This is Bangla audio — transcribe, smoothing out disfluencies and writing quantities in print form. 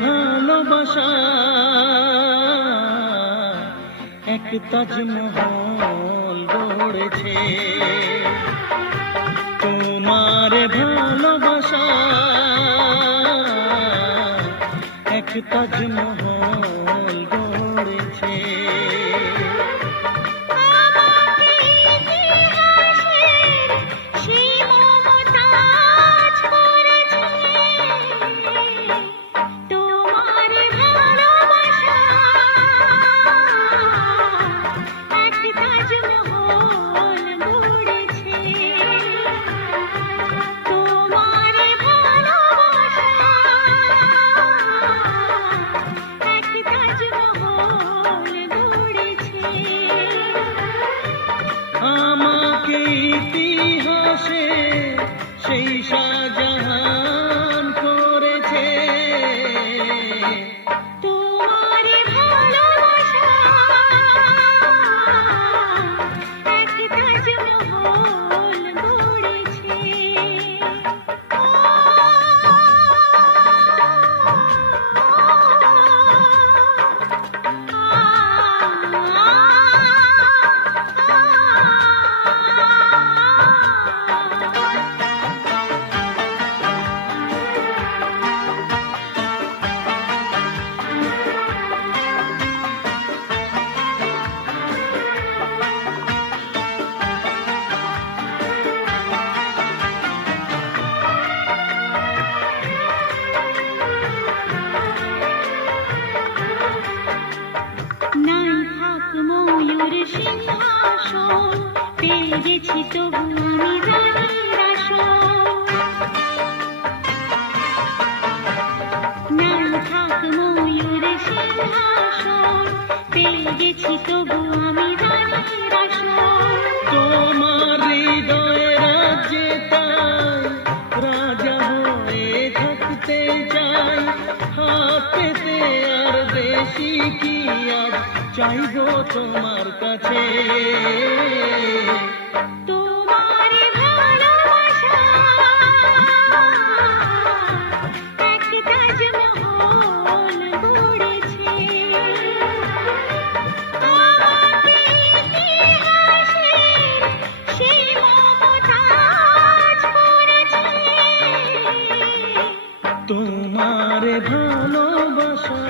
ভালোবাসা এক তাজমহল গড়েছে। তোমার ভালোবাসা এক তাজমহল গড়েছে। আমাকে ইতিহাসে সেই শাহজাহান করেছে। তোমার ভালোবাসা এক তাজমহল গড়েছে। নাই থাক ময়ূর সিংহাসন, পেয়ে গেছি তবু আমি রানীর আসন। নাই থাক ময়ূর সিংহাসন, পেয়ে গেছি তবু আমি রানীর আসন। তোমার হৃদয়ে রাজ্যে তাই রাজা হয়ে থাকতে চাই। হাত পেতে আর বেশি কি আর চাইবো তোমার কাছে। তোমার ভালোবাসা এক তাজমহল গড়েছে। আমাকে ইতিহাসের সেই মমতাজ করেছে। তোমার ভালোবাসা